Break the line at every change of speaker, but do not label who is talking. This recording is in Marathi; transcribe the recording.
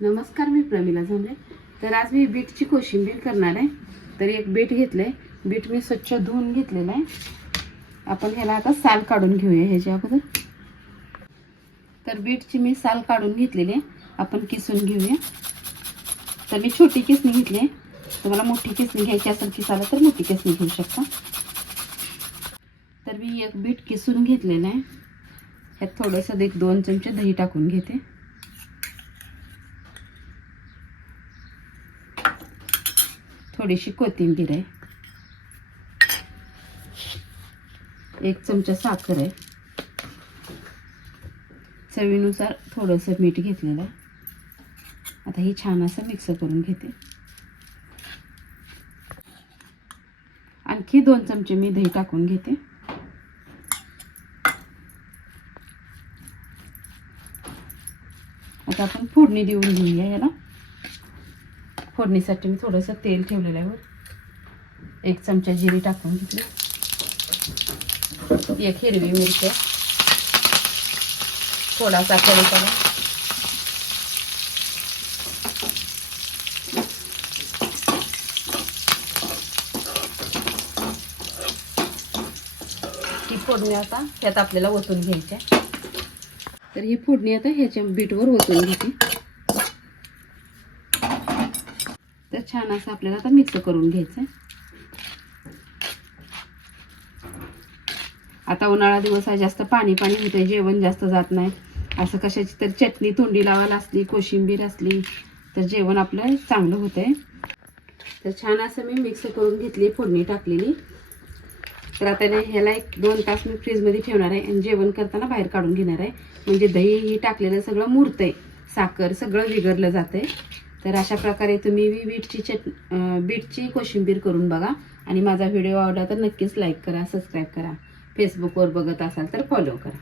नमस्कार मी प्रमिला झाले तर आज मी बीटची कोशिंबीर करणार आहे. तर एक बीट घेतलं आहे बीट मी स्वच्छ धुवून घेतलेलं आहे. आपण ह्याला आता साल काढून घेऊया ह्याच्या अगोदर. तर बीटची मी साल काढून घेतलेली आहे. आपण किसून घेऊया. तर मी छोटी किसणी घेतली आहे. तुम्हाला मोठी किसणी घ्यायची असेल किसाला तर मोठी किसणी घेऊ शकता. तर मी एक बीट किसून घेतलेलं आहे. ह्यात थोडंसं एक दोन चमचे दही टाकून घेते. थोडीशी कोथिंबीर आहे. एक चमचा साखर आहे. चवीनुसार थोडंसं मीठ घेतलेलं आहे. आता ही छान असं मिक्स करून घेते. आणखी दोन चमचे मी दही टाकून घेते. आता आपण फोडणी देऊन घेऊया याला. फोडणीसाठी मी थोडंसं तेल ठेवलेलं आहे एक चमचा जिरी टाकून घेतली. एक हिरवी मिरच्या थोडासा कढीपत्ता ही फोडणी आता त्यात आपल्याला ओतून घ्यायची तर ही फोडणी आता ह्याच्या बीटवर ओतून घेते तर छान असं आपल्याला आता मिक्स करून घ्यायचं आहे आता उन्हाळा दिवस आहे जास्त पाणी पाणी होतंय जेवण जास्त जात नाही. असं कशाची तर चटणी तोंडी लावायला असली कोशिंबीर असली तर जेवण आपलं चांगलं होतंय. तर छान असं मी मिक्स करून घेतली फोडणी टाकलेली. तर आता ह्याला एक दोन तास मी फ्रीजमध्ये ठेवणार आहे आणि जेवण करताना बाहेर काढून घेणार आहे. म्हणजे दही ही टाकलेलं सगळं मुरतंय साखर सगळं विगरलं जातंय. तर अशा प्रकारे तुम्ही बीटची चट बीटची कोशिंबीर करून बघा. आणि माझा व्हिडिओ आवडला तर नक्कीच लाईक करा सबस्क्राईब करा. फेसबुकवर बघत असाल तर फॉलो करा.